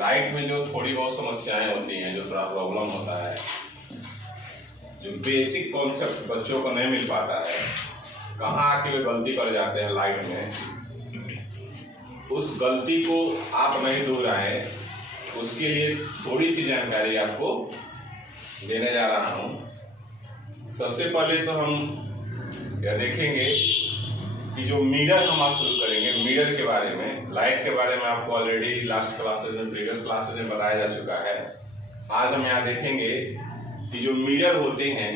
Light में जो थोड़ी बहुत समस्याएं होती हैं, जो थोड़ा प्रॉब्लम होता है, जो बेसिक कॉन्सेप्ट बच्चों को नहीं मिल पाता है, कहाँ आके वे गलती कर जाते हैं लाइट में, उस गलती को आप नहीं दोहराएं, उसके लिए थोड़ी सी जानकारी आपको देने जा रहा हूँ। सबसे पहले तो हम यह देखेंगे कि जो मिरर हम आज शुरू करेंगे, मिरर के बारे में, लाइट के बारे में आपको ऑलरेडी लास्ट क्लासेस में, प्रीवियस क्लासेस में बताया जा चुका है। आज हम यहाँ देखेंगे कि जो मिरर होते हैं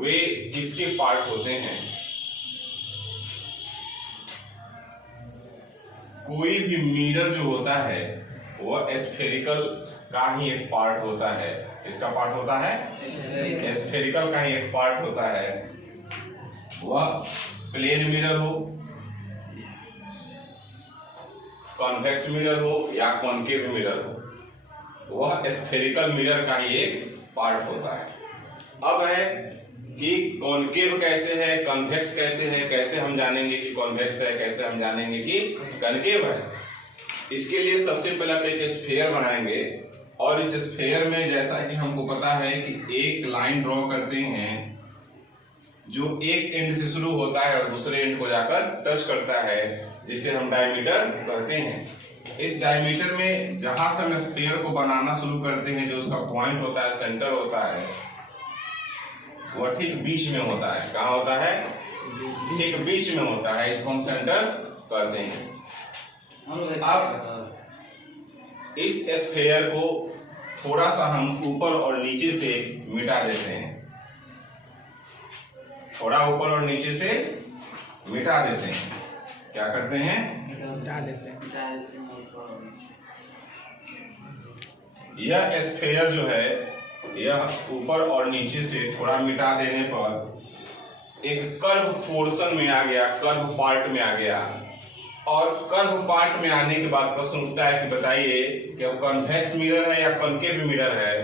वे किसके पार्ट होते हैं। कोई भी मिरर जो होता है वह स्फेरिकल का ही एक पार्ट होता है। इसका पार्ट होता है स्फेरिकल का ही एक पार्ट होता है। वह प्लेन मिरर हो, कॉन्वेक्स मिरर हो या कॉनकेव मिरर हो, वह स्फेरिकल मिरर का ही एक पार्ट होता है। अब है कि कॉनकेव कैसे है, कॉन्वेक्स कैसे है, कैसे हम जानेंगे कि कॉन्वेक्स है, कैसे हम जानेंगे कि कॉनकेव है। इसके लिए सबसे पहले आप एक स्फीयर बनाएंगे और इस स्फीयर में जैसा कि हमको पता है कि एक लाइन ड्रॉ करते हैं जो एक एंड से शुरू होता है और दूसरे एंड को जाकर टच करता है, जिसे हम डायमीटर कहते हैं। इस डायमीटर में जहां से हम स्फीयर को बनाना शुरू करते हैं, जो उसका पॉइंट होता है, सेंटर होता है, वह ठीक बीच में होता है। कहाँ होता है? ठीक बीच में होता है। इसको हम सेंटर कहते हैं। अब इस स्फीयर को थोड़ा सा हम ऊपर और नीचे से मिटा देते हैं, थोड़ा ऊपर और नीचे से मिटा देते हैं। क्या करते हैं? मिटा देते हैं। यह स्फीयर जो है, यह ऊपर और नीचे से थोड़ा मिटा देने पर एक कर्व पोर्शन में आ गया, कर्व पार्ट में आ गया। और कर्व पार्ट में आने के बाद प्रश्न उठता है कि बताइए कि अब कॉन्वेक्स मिरर है या कॉनकेव मिरर है।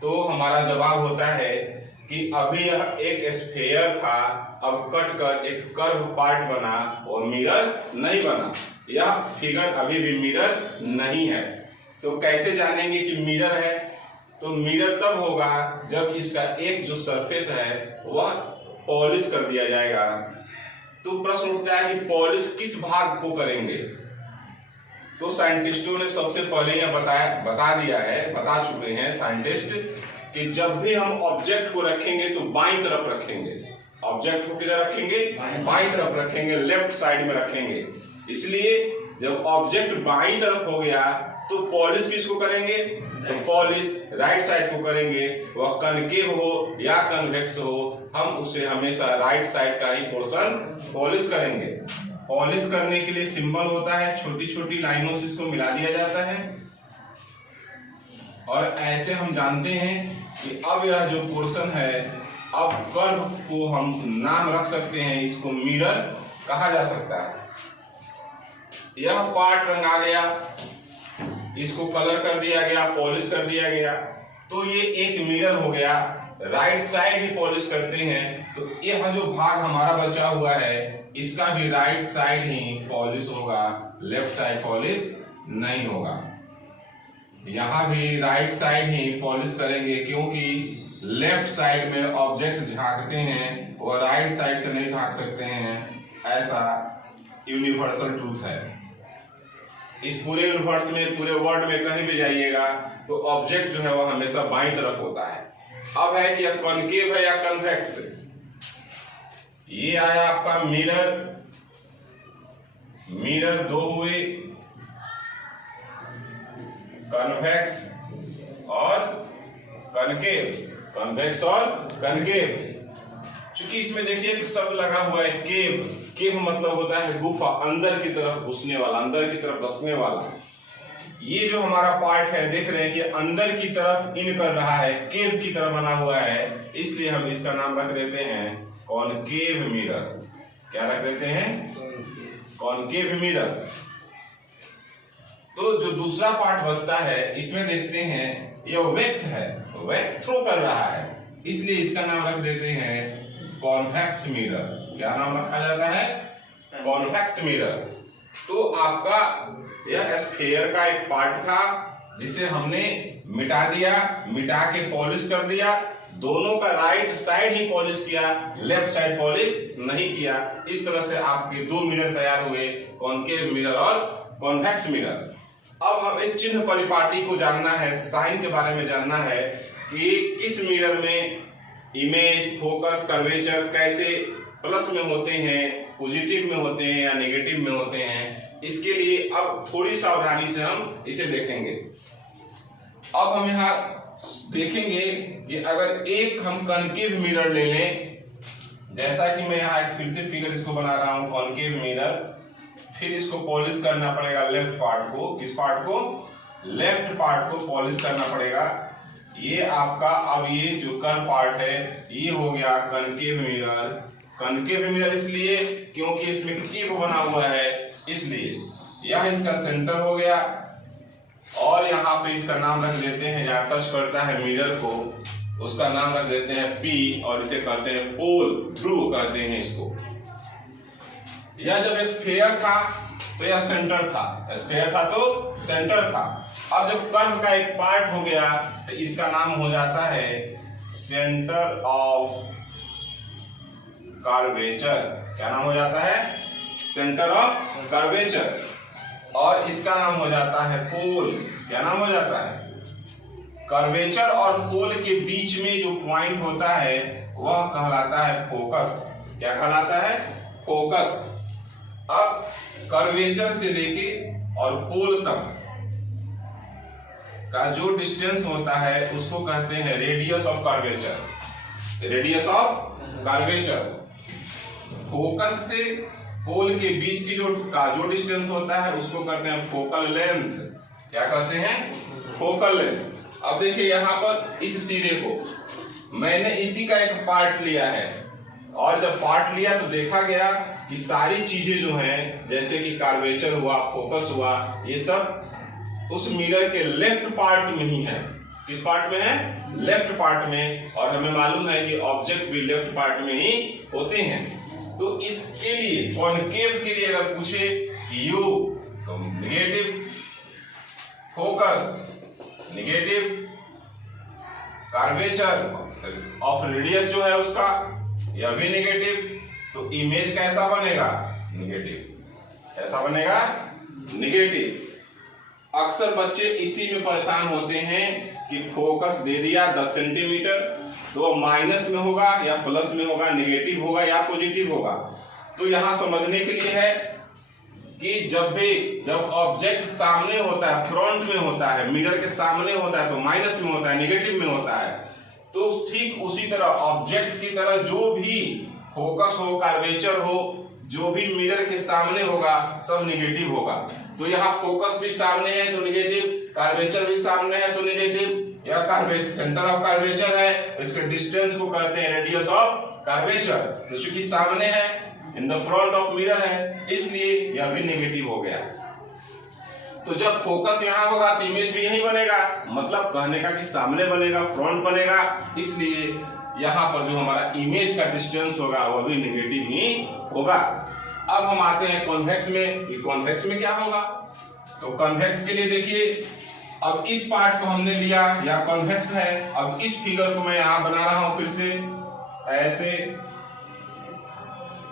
तो हमारा जवाब होता है कि अभी यह एक स्फीयर था, अब कट कर एक कर्व पार्ट बना और मिरर नहीं बना। यह फिगर अभी भी मिरर नहीं है। तो कैसे जानेंगे कि मिरर है? तो मिरर तब होगा जब इसका एक जो सरफेस है वह पॉलिश कर दिया जाएगा। तो प्रश्न उठता है कि पॉलिश किस भाग को करेंगे? तो साइंटिस्टों ने सबसे पहले यह बता दिया है, बता चुके हैं साइंटिस्ट, कि जब भी हम ऑब्जेक्ट को रखेंगे तो बाईं तरफ रखेंगे। ऑब्जेक्ट को किधर रखेंगे? बाईं तरफ रखेंगे, लेफ्ट साइड में रखेंगे। इसलिए जब ऑब्जेक्ट बाईं तरफ हो गया तो पॉलिश किसको करेंगे? तो पॉलिश राइट साइड को करेंगे। वह कॉनकेव हो या कन्वेक्स हो, हम उसे हमेशा राइट साइड का ही पोर्शन पॉलिश करेंगे। पॉलिश करने के लिए सिंबल होता है, छोटी छोटी लाइनों से इसको मिला दिया जाता है। और ऐसे हम जानते हैं कि अब यह जो पोर्शन है, अब कर्व को हम नाम रख सकते हैं, इसको मिरर कहा जा सकता है। यह पार्ट रंगा गया, इसको कलर कर दिया गया, पॉलिश कर दिया गया, तो ये एक मिरर हो गया। राइट साइड ही पॉलिश करते हैं तो यह जो भाग हमारा बचा हुआ है, इसका भी राइट साइड ही पॉलिश होगा, लेफ्ट साइड पॉलिश नहीं होगा। यहाँ भी राइट साइड ही पॉलिश करेंगे, क्योंकि लेफ्ट साइड में ऑब्जेक्ट झांकते हैं, वो राइट साइड से नहीं झांक सकते हैं। ऐसा यूनिवर्सल ट्रूथ है। इस पूरे यूनिवर्स में, पूरे वर्ल्ड में कहीं भी जाइएगा तो ऑब्जेक्ट जो है वह हमेशा बाईं तरफ होता है। अब है कि यह कॉनकेव है या कन्वेक्स। ये आया आपका मिरर, मिरर दो हुए, कन्वेक्स और कॉनकेव, कन्वेक्स और कॉनकेव। क्योंकि इसमें देखिए एक शब्द लगा हुआ है केव। केव मतलब होता है गुफा, अंदर की तरफ घुसने वाला, अंदर की तरफ धंसने वाला। ये जो हमारा पार्ट है, देख रहे हैं कि अंदर की तरफ इन कर रहा है, केव की तरह बना हुआ है, इसलिए हम इसका नाम रख देते हैं कॉनकेव मिरर। क्या रख देते हैं? Concave mirror. तो जो दूसरा पार्ट बचता है, इसमें देखते हैं यह वैक्स है, वैक्स थ्रो कर रहा है, इसलिए इसका नाम रख देते हैं कॉन्वेक्स मिरर। क्या नाम रखा जाता है? Convex mirror. तो आपका यह स्फीयर का एक पार्ट था जिसे हमने मिटा दिया, मिटा के पॉलिश कर दिया। दोनों का राइट साइड ही पॉलिश किया, लेफ्ट साइड पॉलिश नहीं किया। इस तरह से आपके दो मिरर तैयार हुए, कॉनकेव मिरर और कॉन्वेक्स मिरर। अब हमें चिन्ह परिपाटी को जानना है, साइन के बारे में जानना है कि किस मिरर में इमेज, फोकस, कर्वेचर कैसे प्लस में होते हैं, पॉजिटिव में होते हैं या नेगेटिव में होते हैं। इसके लिए अब थोड़ी सावधानी से हम इसे देखेंगे। अब हम यहाँ देखेंगे कि अगर एक हम कॉनकेव मिरर ले लें, जैसा कि मैं यहाँ फिर से फिगर इसको बना रहा हूं, कॉनकेव मिरर, फिर इसको पॉलिश करना पड़ेगा लेफ्ट पार्ट को। किस पार्ट को? लेफ्ट पार्ट को पॉलिश करना पड़ेगा। ये आपका अब ये जो कर्व पार्ट है ये हो गया कॉनकेव मिरर। कॉनकेव मिरर इसलिए क्योंकि इसमें केव बना हुआ है, इसलिए यह इसका सेंटर हो गया। और यहाँ पे इसका नाम रख देते हैं, जहाँ टच करता है मिरर को उसका नाम रख देते हैं P, और इसे कहते हैं पोल, ध्रुव कहते हैं इसको। यह जब स्फीयर था तो यह सेंटर था, स्फीयर था तो सेंटर था। अब जब कर्व का एक पार्ट हो गया तो इसका नाम हो जाता है सेंटर ऑफ कर्वेचर। क्या नाम हो जाता है? Centre of curvature. और इसका नाम हो जाता है पोल। क्या नाम हो जाता है? कर्वेचर और पोल के बीच में जो पॉइंट होता है वह कहलाता है फोकस। क्या कहलाता है? फोकस। अब कर्वेचर से लेके और पोल तक का जो डिस्टेंस होता है उसको कहते हैं radius of curvature. Radius of curvature. Focus से पोल के बीच की जो डिस्टेंस होता है उसको कहते हैं फोकल लेंथ। क्या कहते हैं? Focal length. अब देखिए यहाँ पर इस सिरे को मैंने इसी का एक पार्ट लिया है, और जब पार्ट लिया तो देखा गया कि सारी चीजें जो हैं, जैसे कि कर्वेचर हुआ, फोकस हुआ, ये सब उस मिरर के लेफ्ट पार्ट में ही है। किस पार्ट में है? लेफ्ट पार्ट में। और हमें मालूम है कि ऑब्जेक्ट भी लेफ्ट पार्ट में ही होते हैं। तो इसके लिए कॉनकेव के लिए अगर पूछे यू तो negative, focus negative, curvature of radius जो है उसका यह भी नेगेटिव, तो इमेज कैसा बनेगा? नेगेटिव। कैसा बनेगा? नेगेटिव। अक्सर बच्चे इसी में परेशान होते हैं कि फोकस दे दिया 10 सेंटीमीटर, तो माइनस में होगा या प्लस में होगा, नेगेटिव होगा या पॉजिटिव होगा। तो यहां समझने के लिए है कि जब ऑब्जेक्ट सामने होता है, फ्रंट में होता है, मिरर के सामने होता है तो माइनस में होता है, नेगेटिव में होता है। तो ठीक उसी तरह ऑब्जेक्ट की तरह जो भी फोकस हो, कर्वेचर हो, जो भी मिरर के सामने होगा सब नेगेटिव होगा। तो यहाँ फोकस भी सामने है तो नेगेटिव, कर्वेचर भी सामने है तो नेगेटिव। यह कर्वेचर सेंटर ऑफ कर्वेचर है, इसके डिस्टेंस को कहते हैं रेडियस ऑफ कर्वेचर। तो चूंकि सामने है, in the front of mirror है, इसलिए यह भी नेगेटिव हो गया। तो जब फोकस यहाँ होगा तो इमेज भी यही बनेगा, मतलब कहने का कि सामने बनेगा, फ्रंट बनेगा, इसलिए यहाँ पर जो हमारा इमेज का डिस्टेंस होगा वह भी नेगेटिव ही होगा। अब हम आते हैं कॉन्वेक्स में। कॉन्वेक्स में क्या होगा? तो कॉन्वेक्स के लिए देखिए, अब इस पार्ट को हमने लिया, या कॉन्वेक्स है। अब इस फिगर को मैं यहाँ बना रहा हूं फिर से ऐसे,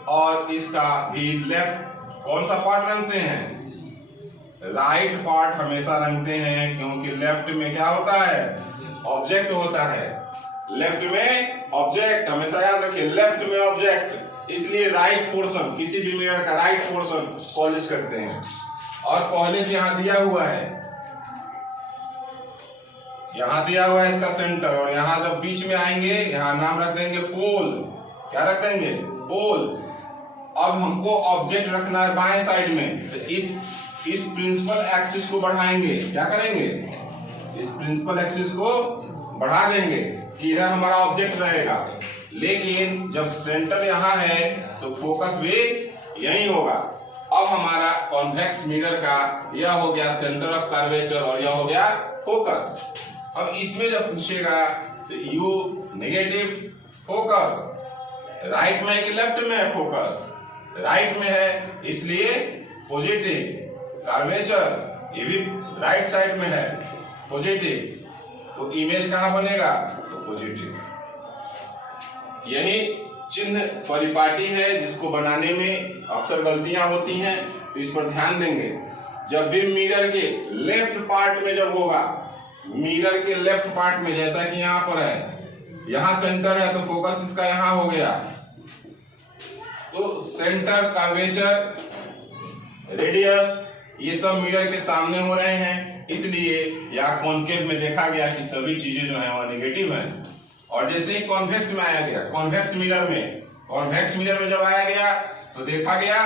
और इसका भी लेफ्ट कौन सा पार्ट रखते हैं? राइट पार्ट हमेशा रखते हैं, क्योंकि लेफ्ट में क्या होता है? ऑब्जेक्ट होता है। लेफ्ट में ऑब्जेक्ट, हमेशा याद रखिए, लेफ्ट में ऑब्जेक्ट, इसलिए राइट पोर्शन, किसी भी मिरर का राइट पोर्शन पॉलिश करते हैं। और पॉलिश यहाँ दिया हुआ है, यहाँ दिया हुआ है इसका सेंटर, और यहाँ जब बीच में आएंगे यहाँ नाम रख देंगे पोल। क्या रख देंगे? पोल। अब हमको ऑब्जेक्ट रखना है बाएं साइड में, तो इस प्रिंसिपल एक्सिस को बढ़ाएंगे। क्या करेंगे? इस प्रिंसिपल एक्सिस को बढ़ा देंगे कि इधर हमारा ऑब्जेक्ट रहेगा। लेकिन जब सेंटर यहाँ है तो फोकस भी यही होगा। अब हमारा कॉन्वेक्स मिरर का यह हो गया सेंटर ऑफ कर्वेचर और यह हो गया फोकस। अब इसमें जब पूछेगा तो यू नेगेटिव, फोकस राइट में है कि लेफ्ट में है? फोकस राइट में है, इसलिए पॉजिटिव। कर्वेचर ये भी राइट साइड में है, पॉजिटिव, तो इमेज कहां बनेगा, तो पॉजिटिव। यही चिन्ह परिपाटी है जिसको बनाने में अक्सर गलतियां होती हैं, तो इस पर ध्यान देंगे। जब भी मिरर के लेफ्ट पार्ट में जब होगा, मिरर के लेफ्ट पार्ट में, जैसा कि यहां पर है, यहां सेंटर है तो फोकस इसका यहां हो गया, तो सेंटर, कर्वेचर, रेडियस ये सब मिरर के सामने हो रहे हैं, इसलिए यहाँ कॉन्केव में देखा गया कि सभी चीजें जो है वह नेगेटिव हैं। और जैसे ही कॉन्वेक्स में आया गया, कॉन्वेक्स मिरर में जब आया गया तो देखा गया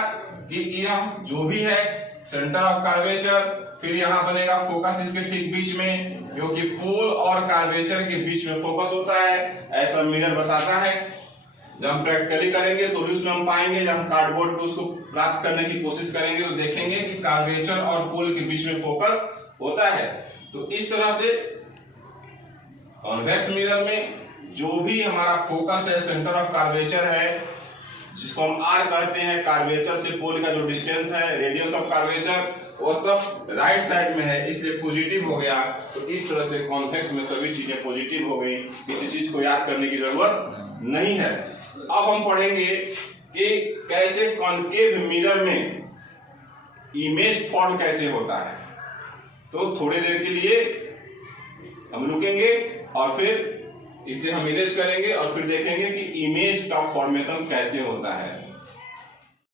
कि यह जो भी है सेंटर ऑफ कर्वेचर, फिर यहाँ बनेगा फोकस इसके ठीक बीच में, क्योंकि पोल और कर्वेचर के बीच में फोकस होता है, ऐसा मिरर बताता है। जब हम प्रैक्टिकली करेंगे तो भी उसमें हम पाएंगे, जब हम कार्डबोर्ड पे उसको प्राप्त करने की कोशिश करेंगे तो देखेंगे कि कर्वेचर और पोल के बीच में फोकस होता है। तो इस तरह से कॉन्वेक्स मिरर में जो भी हमारा फोकस है, सेंटर ऑफ कर्वेचर है, जिसको हम आर कहते हैं, कर्वेचर से पोल का जो डिस्टेंस है, रेडियस ऑफ कर्वेचर, वो सब राइट साइड में है, इसलिए पॉजिटिव हो गया। तो इस तरह से कॉन्वेक्स में सभी चीजें पॉजिटिव हो गई, किसी चीज को याद करने की जरूरत नहीं है। अब हम पढ़ेंगे कि कैसे कॉन्केव मिरर में इमेज फॉर्म कैसे होता है। तो थोड़ी देर के लिए हम रुकेंगे और फिर इसे हम इरेज करेंगे और फिर देखेंगे कि इमेज का फॉर्मेशन कैसे होता है।